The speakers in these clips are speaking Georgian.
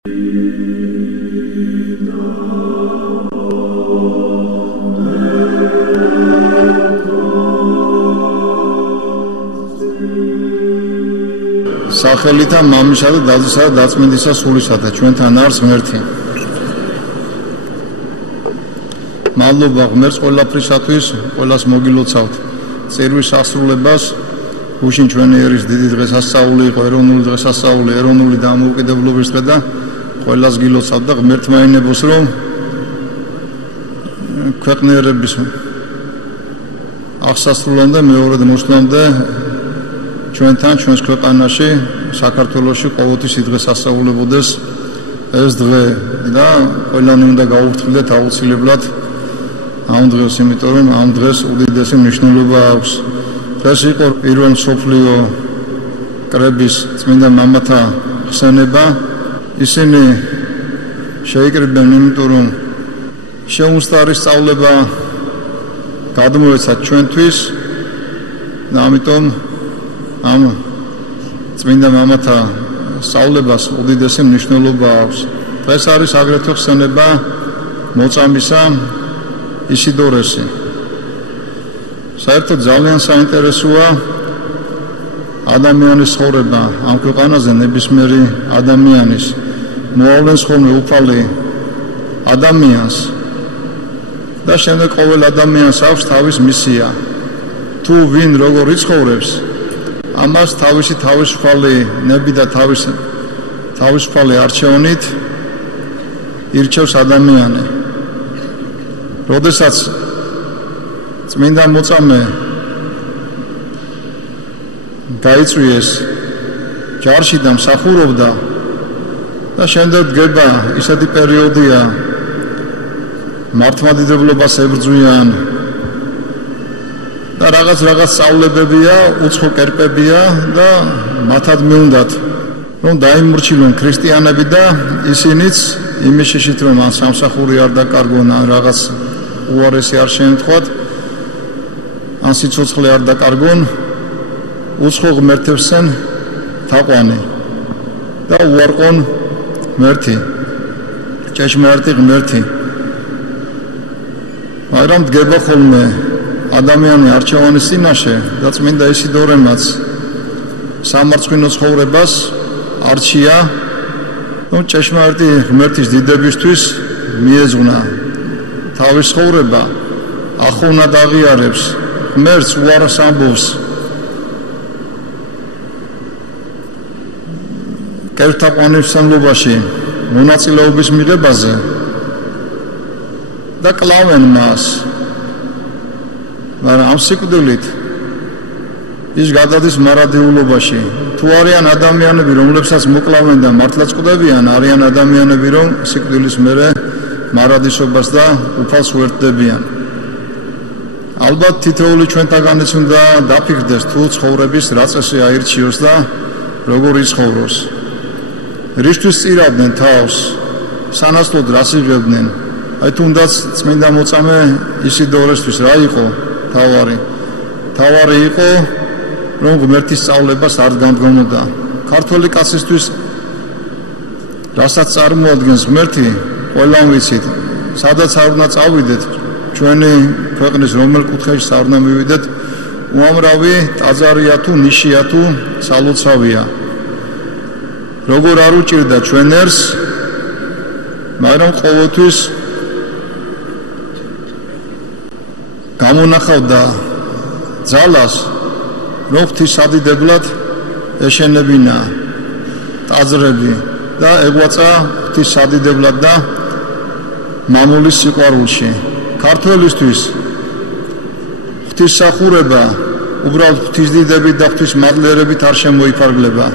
სახელითა მამისა და დადისა და დაწმინდისა სულისათა ჩვენთან არის ღმერთი. მადლობა ღმერთს ყველაფრისათვის, ყველას მოგილოცავთ. წირვის სასრულებას გუშინ ჩვენი ერის დიდი დღესასწაული იყო, ეროვნული დღესასწაული, ეროვნული დამოუკიდებლობის დღე და ყველას გილოცავთ და ღმერთმა ინებოს რომ ქვეყნიერების აღსასრულამდე მეორედ მოსვლამდე ჩვენთან ჩვენს ქვეყანაში საქართველოში ყოველთვის დღესასწაულებოდეს ეს დღე და ყველანი უნდა გაუხსნათ აუცილებლად ამ დღეს, იმიტომ რომ ამ დღეს უდიდესი მნიშვნელობა აქვს. დღეს იყო პირველ მსოფლიო კრების წმინდა მამათა ხსენება. ისინი შეიკრიბნენ, იმიტომ რომ შეუსწარი სწავლება გადმოეცათ ჩვენთვის და ამიტომ ამ წმინდა მამათა სწავლებას უდიდესი მნიშვნელობა აქვს. დღეს არის აგრეთვე ხსენება მოწამისა ისიდორესი. საერთოდ ძალიან საინტერესოა ადამიანის ცხოვრება ამ ქვეყანაზე, ნებისმიერი ადამიანის მოავლენს ხოლმე უფალი ადამიანს და შემდეგ ყოველ ადამიანს აქვს თავის მისია. თუ ვინ როგორ იცხოვრებს, ამას თავისი თავისუფალი ნები და თავისუფალი არჩევნით ირჩევს ადამიანი. როდესაც წმინდა მოწამე გაიწვიეს ჯარში და მსახურობდა და შემდეგ დგება ისეთი პერიოდია მართლმადიდებლობას ებრძვიან და რაღაც სწავლებებია, უცხო კერპებია და მათად მიუნდათ რომ დაიმორჩილონ ქრისტიანები და ისინიც იმის შეშით რომ ამ სამსახური არ დაკარგონ, ან რაღაც უარესი არ შეემთხვათ, ან სიცოცხლე არ დაკარგონ, უცხო ღმერთებსენ თაყვანი და უარყონ ღმერთი, ჭეშმარიტი ღმერთი. მაგრამ დგება ხოლმე ადამიანი არჩევანის წინაშე და წმინდა ისიდორემაც სამარცხვინო ცხოვრებას არჩია, რომ ჭეშმარიტი ღმერთის დიდებისთვის მიეძღვნა თავის ცხოვრება, ახოვნად აღიარებს ღმერთს, უარას ამბობს კერთაყვანისმცემლობაში მონაწილეობის მიღებაზე და კლავენ მას. მაგრამ ამ სიკვდილით ის გადადის მარადიულობაში. თუ არიან ადამიანები, რომლებსაც მოკლავენ და მართლაც კვდებიან, არიან ადამიანები, რომ სიკვდილის მერე მარადისობას და უფალს უერთდებიან. ალბათ თითოეული ჩვენთაგანიც უნდა დაფიქრდეს, თუ ცხოვრების რა წესი აირჩიოს და როგორ იცხოვროს. რისთვის წირავდნენ თავს, სანაცვლოდ რას იღებდნენ. აი თუნდაც წმინდა მოწამე ისიდორესთვის რა იყო თავარი? თავარი იყო რომ ღმერთის სწავლებას არ განდგომოდა. ქართველი კაცისთვის რასაც წარმოადგენს ღმერთი, ყველამ ვიცით. სადაც არ უნდა წავიდეთ, ჩვენი ქვეყნის რომელ კუთხეში არ უნდა მივიდეთ, უამრავი ტაძარია თუ ნიშია თუ სალოცავია. როგორ არ უჭირდა ჩვენ ერს, მაგრამ ყოველთვის გამონახავდა ძალას, რომ ღვთისადიდებლად ეშენებინა ტაძრები და ეგვაცა ღვთისადიდებლად და მამულის სიყვარულში. ქართველისთვის ღვთისმსახურება უბრალოდ ღვთისდიდებით და ღვთისმადლიერებით არ შემოიფარგლება.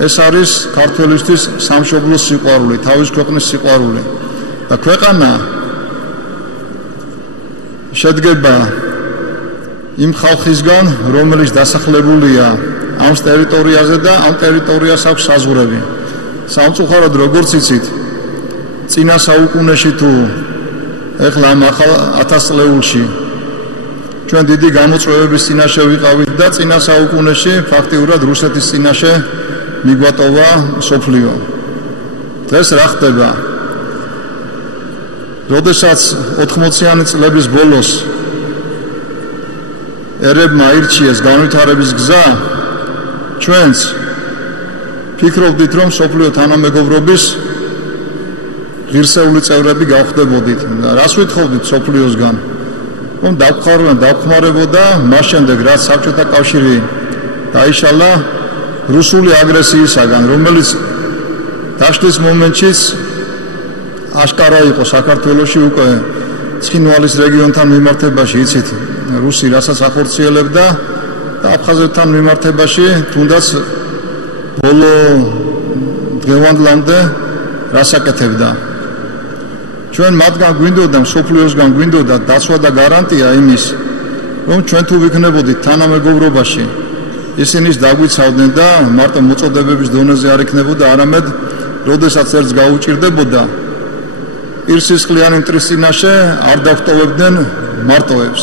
ეს არის ქართველისთვის სამშობლოს სიყვარული, თავის ქვეყნის სიყვარული. და ქვეყანა შედგება იმ ხალხისგან, რომელიც დასახლებულია ამ ტერიტორიაზე და ამ ტერიტორიას აქვს საზღვრები. სამწუხაროდ, როგორც იცით, წინა საუკუნეში თუ ეხლა ამ ახალ 1000 წლეულში ჩვენ დიდი გამოწვევების წინაშე ვიყავით და წინა საუკუნეში ფაქტიურად რუსეთის წინაშე მიგვატოვა სოფლიო. დღეს რა ხდება? როდესაც 80-იანი წლების ბოლოს ერებმა აირჩიეს განვითარების გზა, ჩვენც ფიქრობდით, რომ სოფლიო თანამეგობრობის ღირსეული წევრები გავხდებოდით. რას ვითხოვდით სოფლიოსგან? რომ დავხმარებოდა მას შემდეგ, რაც საბჭოთა კავშირი დაიშალა რუსული აგრესიისაგან, რომელიც დაშლის მომენტშიც აშკარა იყო საქართველოში უკვე ცხინვალის რეგიონთან მიმართებაში, იცით, რუსი რასაც ახორციელებდა და აფხაზეთთან მიმართებაში თუნდაც ბოლო დღევანდლამდე რას აკეთებდა. ჩვენ მათგან გვინდოდა, სოფლიოსგან გვინდოდა დაცვა და გარანტია იმის, რომ ჩვენ თუ ვიქნებოდით თანამეგობრობაში, ისინი დაგვიცავდნენ და მარტო მოწოდებების დონეზე არ იქნებოდა, არამედ როდესაც ერთს გაუჭირდებოდა, პირსისხლიანი მტრის წინაშე არ დავტოვებდნენ მარტოებს.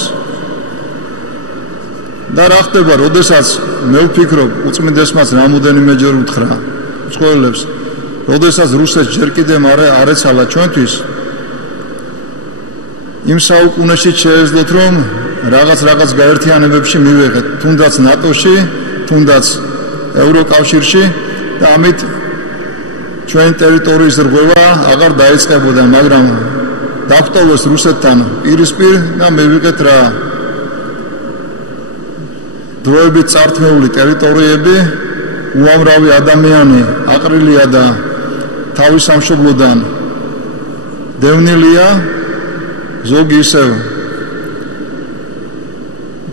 და რა ხდება, როდესაც მე ვფიქრობ, უწმინდესმაც რამოდენიმეჯერ უთხრა მცხოვრებლებს, როდესაც რუსეთს ჯერ კიდევ არ ეცალა ჩვენთვის, იმ საუკუნეში შეეძლოთ, რომ რაღაც გაერთიანებებში მივიღეთ, თუნდაც ნატოში, თუნდაც ევროკავშირში და ამით ჩვენი ტერიტორიის რღვევა აღარ დაიწყებოდა, მაგრამ დავტოვეს რუსეთთან პირისპირ და მივიღეთ რა დროებით წართმეული ტერიტორიები, უამრავი ადამიანი აყრილია და თავის სამშობლოდან დევნილია, ზოგი ისევ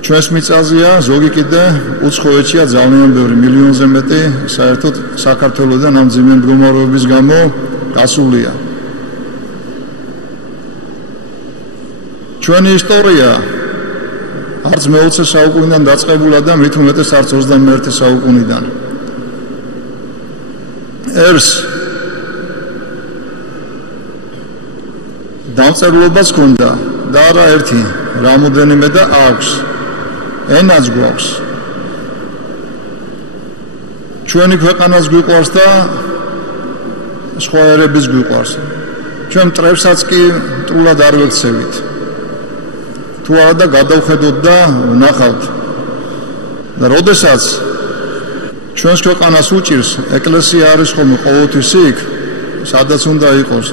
ჩვენს მიწაზეა, ზოგი კიდე უცხოეთშია ძალიან ბევრი, მილიონზე მეტი საერთოდ საქართველოსთან ამ ძიმე მდგომარეობის გამო გასულია. ჩვენი ისტორია არც მე-20 საუკუნიდან დაწყებულა და მით უმეტეს არც 21 საუკუნიდან. ერს დამწერლობას ჰქონდა და არა ერთი, რამოდენიმე და აქვს. ენაც გვაქვს. ჩვენი ქვეყანას გვიყვარს და სხვა ერების გვიყვარს. ჩვენ მტრებსაც კი მტრულად არ ვექცევით. თუ არა და გადავხედოთ და ვნახავთ. და როდესაც ჩვენს ქვეყანას უჭირს, ეკლესია არის ხოლმე ყოველთვის იქ, სადაც უნდა იყოს.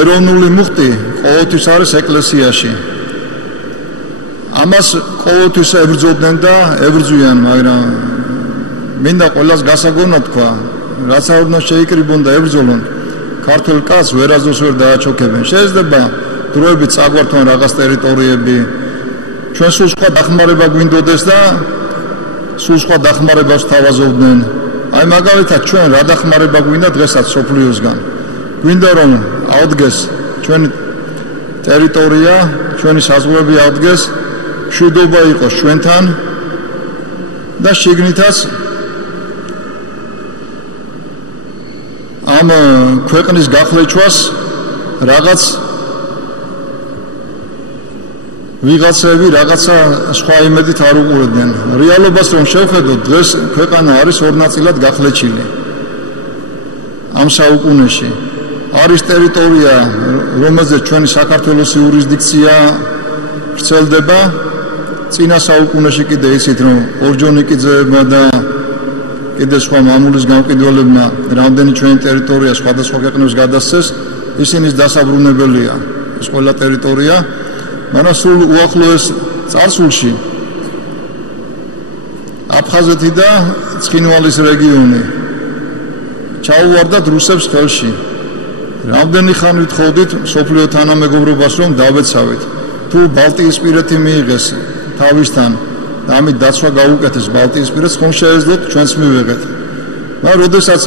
ეროვნული მუხტი ყოველთვის არის ეკლესიაში. ამას ყოველთვის ებრძოდნენ და ებრძვიან, მაგრამ მინდა ყველას გასაგონა თქვა, რაც არ უნდა შეიკრიბონ და ებრძოლონ, ქართულ კაცს ვერაზოს ვერ დააჩოქებენ. შეიძლება დროებით წაგვართვან რაღაც ტერიტორიები, ჩვენ სულ სხვა დახმარება გვინდოდეს და სულ სხვა დახმარებას თავაზობდნენ. აი მაგალითად ჩვენ რა დახმარება გვინდა დღესაც სოფლიოსგან. გვინდა რომ აღდგეს ჩვენი ტერიტორია, ჩვენი საზღვრები აღდგეს, მშვიდობა იყოს ჩვენთან და შიგნითაც ამ ქვეყნის გახლეჩვას რაღაც ვიღაცები რაღაცა სხვა იმედით არ უყურებდნენ. რეალობას რომ შევხედოთ, დღეს ქვეყანა არის ორ ნაწილად გახლეჩილი. ამ საუკუნეში არის ტერიტორია, რომელზეც ჩვენი საქართველოს იურისდიქცია ვრცელდება. წინა საუკუნეში კიდე იცით, რომ ორჯონიკიძეებმა და კიდე სხვა მამულის გამყიდველებმა რამდენი ჩვენი ტერიტორია სხვადასხვა ქვეყნებს გადასცეს, ისინი დასაბრუნებელია ეს ყველა ტერიტორია. მაგრამ სულ უახლოეს წარსულში აფხაზეთი და ცხინვალის რეგიონი ჩაუვარდათ რუსებს ხელში. რამდენი ხანი ვითხოვდით სოფლიო თანამეგობრობას რომ დავეცავით. თუ ბალტიისპირეთი მიიღეს თავისთან და ამით დაცვა გაუკეთეს ბალტიისპირეთს, ხომ შეეძლოთ ჩვენს მივიღეთ. მაგრამ როდესაც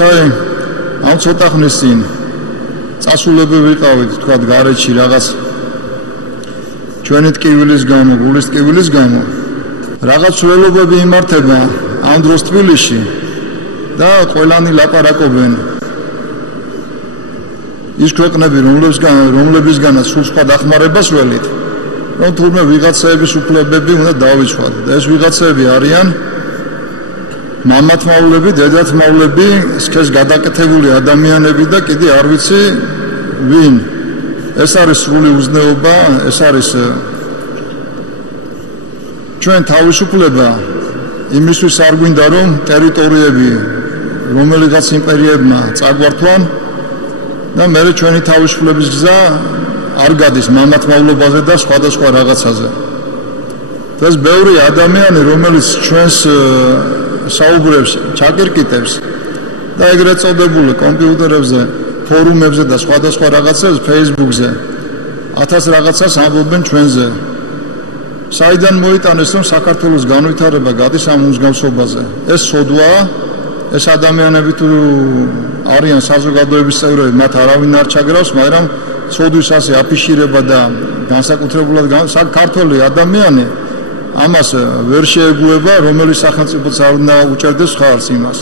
ამ ცოტა ხნის წინ წასულები ვიყავით, თქვა გარეჩი რაღაც ჩვენი ტკივილის გამო, გულის ტკივილის გამო, რაღაც ცვლილებები იმართება ამ დროს თბილისში და ყველანი ლაპარაკობენ. ის ქვეყნები, რომლებისგანაც სულ სხვა დახმარებას ველით, რომ თურმე ვიღაცების უფლებები უნდა დავიცვათ. და ეს ვიღაცები არიან მამათმავლები, დედათმავლები, სქეს გადაკეთებული ადამიანები და კიდე არ ვიცი ვინ. ეს არის სრული უზნეობა, ეს არის ჩვენ თავისუფლება იმისთვის არ გვინდა რომ ტერიტორიები რომელიღაც იმპერიებმა წაგვართვან და მე ჩვენი თავისუფლების გზა არ გადის მამათმავლობაზე და სხვადასხვა რაღაცაზე. ეს ბევრი ადამიანი რომელიც ჩვენს საუბრებს ჩაკირკიტებს და ეგრეთ წოდებული კომპიუტერებზე, ფორუმებზე და სხვადასხვა რაღაცებზე, Facebook-ზე 1000 რაღაცას ამბობენ ჩვენზე. საიდან მოიტანეს რომ საქართველოს განვითარება გადის ამ მსგავსობაზე. ეს სოდვაა, ეს ადამიანები თუ არიან საზოგადოების წევრები, მათ არავინ არ ჩაგრავს, მაგრამ სოდვის ასე აფიშირება და განსაკუთრებულად საქართველოს ადამიანი ამას ვერ შეეგუება, რომელიც სახელმწიფოც არ უნდა უჭერდეს ხარს იმას.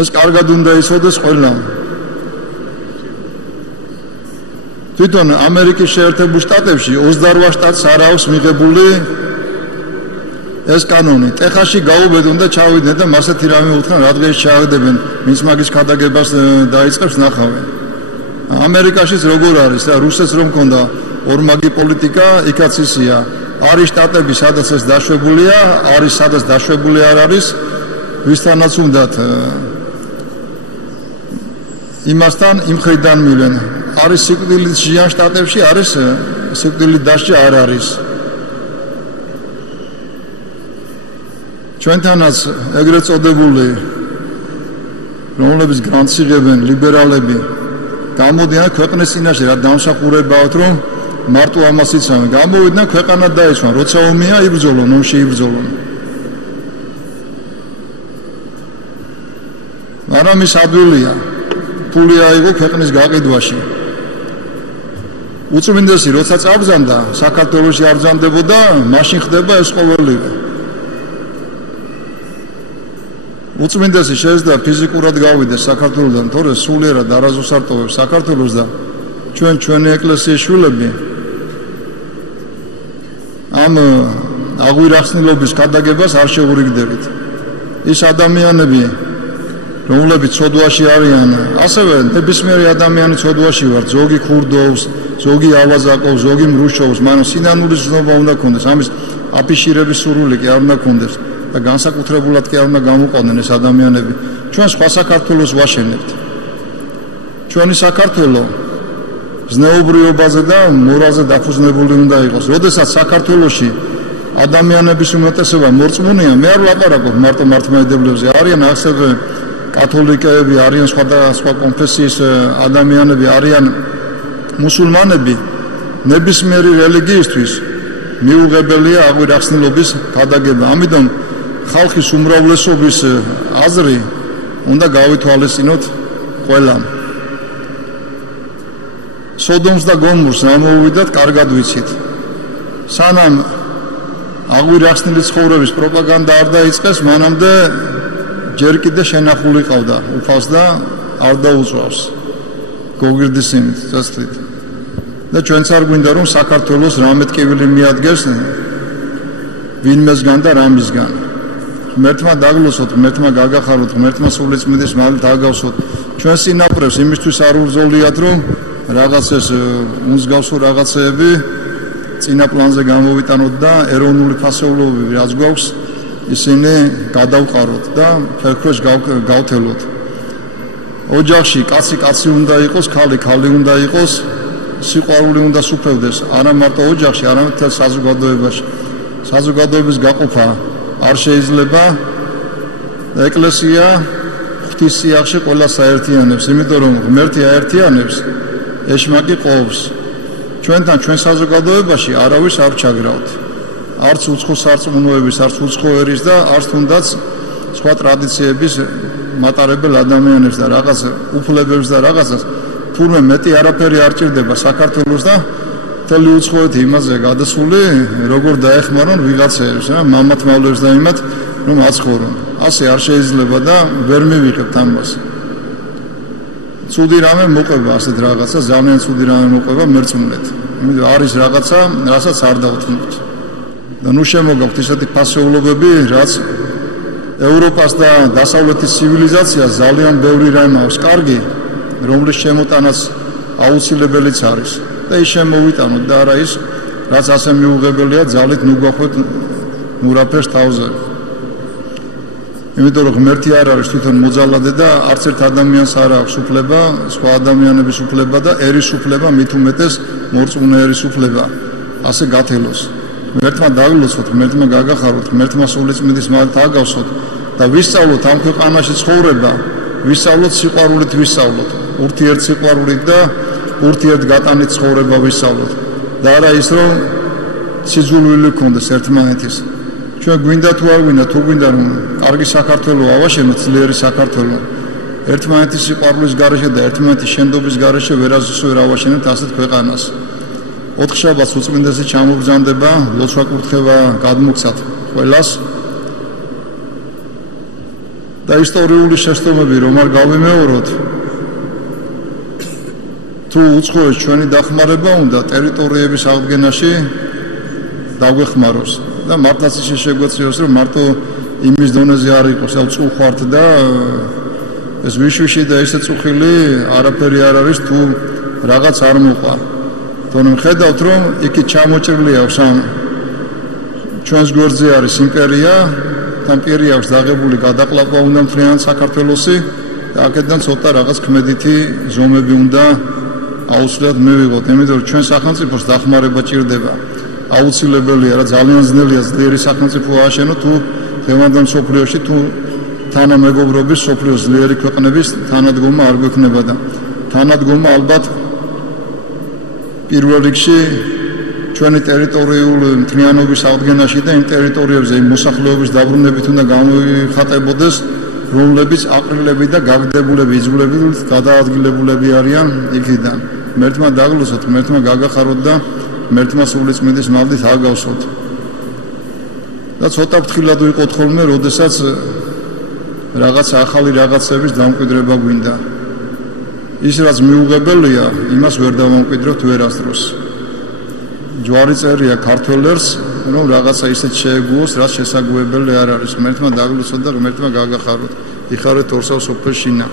ეს კარგად უნდა იცოდეს ყველა. თვითონ ამერიკის შეერთებულ შტატებში 28 შტატს არ აქვს მიღებული ეს კანონი. ტეხასში გაუბედონ და ჩავიდნენ და მასეთი რამე უთხრან, რა დღეს ჩააგდებენ, ვინც მაგის ქადაგებას დაიწყებს ნახავენ. ამერიკაშიც როგორ არის და რუსეთს რომ მქონდა ორმაგი პოლიტიკა, იქაც ისია. არის შტატები, სადაც ეს დაშვებულია, არის სადაც დაშვებული არ არის, ვისთანაც უნდათ იმასთან იმხრიდან მივენ. არის სიკვდილის ჟიან შტატებში, არის სიკვდილის დასჯა არ არის. ჩვენთანაც ეგრეთ წოდებული რომლებიც გრანტს იღებენ ლიბერალები გამოდიან ქვეყნის წინაშე რა დამსახურებაოთ რომ მარტო ამას იცავენ. გამოვიდნენ ქვეყანა დაეცვან, როცა ომია იბრძოლონ, ომში იბრძოლონ. მაგრამ ის ადვილია. ფული აიღო ქვეყნის გაყიდვაში. უწმინდესი როცა წაბრძანდა, საქართველოში არ ბრძანდებოდა, მაშინ ხდება ეს ყოველივე. უწმინდესი შეიძლება ფიზიკურად გავიდეს საქართველოსთან, თორე სულიერად არასდროს არ ტოვებს საქართველოს და ჩვენი ეკლესიის შვილები ამ აღვირახსნილობის გადაგებას არ შეურიგდებით. ის ადამიანები რომლებიც ცოდვაში არიან, ასევე ნებისმიერი ადამიანი ცოდვაში ვარ, ზოგი ქურდობს, ზოგი ავაზაკობს, ზოგი მრუშობს, მაგრამ სინანულის ზნობა უნდა ქონდეს, ამის აფიშირების სურვილი კი არ უნდა ქონდეს და განსაკუთრებულად კი არ უნდა გამოყვანენ ეს ადამიანები. ჩვენ სხვა საქართველოს ვაშენებთ. ჩვენი საქართველო ზნეობრიობაზე და მორალზე დაფუძნებული უნდა იყოს. როდესაც საქართველოში ადამიანების უმეტესობა მორწმუნეა, მე არ ვლაპარაკობ მარტო მართლმადიდებლებზე, არიან ასევე კათოლიკეები, არიან სხვადასხვა კონფესიის ადამიანები, არიან მუსულმანები, ნებისმიერი რელიგიისთვის მიუღებელია აღვირახსნილობის გადაგება. ამიტომ ხალხის უმრავლესობის აზრი უნდა გავითვალისწინოთ ყველამ. სოდომს და გომორს რა მოუვიდათ, კარგად ვიცით. სანამ აღვირახსნილი ცხოვრების პროპაგანდა არ დაიწყეს, მანამდე ჯერ კიდე შენახული ყავდა უფალს და არ დაუწვავს გოგირდის იმით წესრით. და ჩვენც არ გვინდა რომ საქართველოს რამე ტკივილი მიადგეს ვინმესგან და რამისგან. ღმერთმა დაგლოსოთ, ღმერთმა გაგახაროთ, ღმერთმა სულიწმიდის მალით აგავსოთ. ჩვენ სინაპრებს იმისთვის არ ურზოლიათ რომ რაღაცეს მსგავსო რაღაცეები წინა პლანზე გამოვიტანოთ და ეროვნული ფასეულობები რაც გვაქვს ისინი გადავყაროთ და ფერქვეშ გავთელოთ. ოჯახში კაცი კაცი უნდა იყოს, ქალი ქალი უნდა იყოს, სიყვარული უნდა სუფევდეს, არა მარტო ოჯახში, არამედ მთელ საზოგადოებაში. საზოგადოების გაყოფა არ შეიძლება და ეკლესია ღვთის სიახში ყველას აერთიანებს, იმიტომ რომ ღმერთი აერთიანებს, ეშმაკი ყოფს. ჩვენთან ჩვენ საზოგადოებაში არავის არ ჩაგრავთ. არც უცხო სარწმუნოების, არც უცხო ერის და არც თუნდაც სხვა ტრადიციების მატარებელ ადამიანებს და რაღაც უფლებებს და რაღაცას თურმე მეტი არაფერი არ ჭირდება საქართველოს და მთელი უცხოეთი იმაზე გადასული, როგორ დაეხმარონ ვიღაცებს, მამათმავლებს და იმათ, რომ აცხოვრონ. ასე არ შეიძლება და ვერ მივიღებთ ამას. ცუდი რამე მოყვება ასეთ რაღაცა, ძალიან ცუდი რამე მოყვება მერწმუნეთ. იმიტომ არის რაღაცა, რასაც არ დავთმობთ. და ნუ შემოგაქვთ ისეთი ფასეულობები, რაც ევროპას და დასავლეთის ცივილიზაციას ძალიან ბევრი რამ აქვს კარგი, რომლის შემოტანაც აუცილებელიც არის და ის შემოვიტანოთ და არა ის, რაც ასე მიუღებელია ძალით ნუ გვახვეთ ნუ რაფერს თავზე. იმიტომ რომ ღმერთი არ არის თვითონ მოძალადე და არც ერთ ადამიანს არ აქვს უფლება, სხვა ადამიანების უფლება და ერის უფლება, მით უმეტეს მორწმუნე ერის უფლება ასე გათელოს. ღმერთმა დაგლოცოთ, ღმერთმა გაგახაროთ, ღმერთმა სულიწმიდის მალთ აგავსოთ და ვისწავლოთ ამ ქვეყანაში ცხოვრება, ვისწავლოთ სიყვარულით, ვისწავლოთ ურთიერთ სიყვარულით და ურთიერთ გატანით ცხოვრება ვისწავლოთ და არა ის რომ სიძულვილი გქონდეს ერთმანეთის. ჩვენ გვინდა თუ არ გვინდა, თუ გვინდა რომ კარგი საქართველო ავაშენოთ, ძლიერი საქართველო, ერთმანეთის სიყვარულის გარეშე და ერთმანეთის შენდობის გარეშე ვერასდროს ვერ ავაშენებთ ასეთ ქვეყანას. ოთხშაბათს უწმინდესი ჩამობრძანდება, ლოცვა კურთხევა გადმოგცათ ყველას და ისტორიული შეცდომები რომ არ გავიმეოროთ, თუ უცხოეთ ჩვენი დახმარება უნდა ტერიტორიების აღდგენაში დაგვეხმაროს და მართლაც ის შეგვეციოს რომ მარტო იმის დონეზე არ იყოს, და წუხართ და ეს ვიშვიში და ესე წუხილი არაფერი არ არის თუ რაღაც არ მოყვა. თორემ ხედავთ რომ იქით ჩამოჭრილი აქვს ამ ჩვენს გვერდზე არის იმპერია, თან პირი აქვს დაღებული გადაყლაპვა უნდა მთლიანად საქართველოსი და აქედან ცოტა რაღაც ქმედითი ზომები უნდა აუცილებლად მივიღოთ, იმიტომ რომ ჩვენ სახელმწიფოს დახმარება ჭირდება. აუცილებელია რა ძალიან ძნელია ძლიერი სახელმწიფო ააშენოთ თუ დღევანდელ მსოფლიოში თუ თანამეგობრობის მსოფლიოს ძლიერი ქვეყნების თანადგომა არ გვექნება და თანადგომა ალბათ პირველ რიგში ჩვენი ტერიტორიული მთლიანობის აღდგენაში და იმ ტერიტორიებზე იმ მოსახლეობის დაბრუნებით უნდა გამოიხატებოდეს, რომლებიც აყრილები და გაგდებულები, იძულებით გადაადგილებულები არიან იქიდან. ღმერთმა დაგლოცოთ, ღმერთმა გაგახაროთ და ღმერთმა სულიწმიდის მალდით აგავსოთ. და ცოტა ფრთხილად ვიყოთ ხოლმე, როდესაც რაღაც ახალი რაღაცების დამკვიდრება გვინდა. ის რაც მიუღებელია, იმას ვერ დავამკვიდრებთ ვერასდროს. ჯვარი წერია ქართველებს, რომ რაღაცა ისეთ შეეგუოს, რაც შესაძლებელი არ არის. ღმერთმა დაგლოცოთ და ღმერთმა გაგახაროთ. იხარეთ ორსავ სოფელს შინა.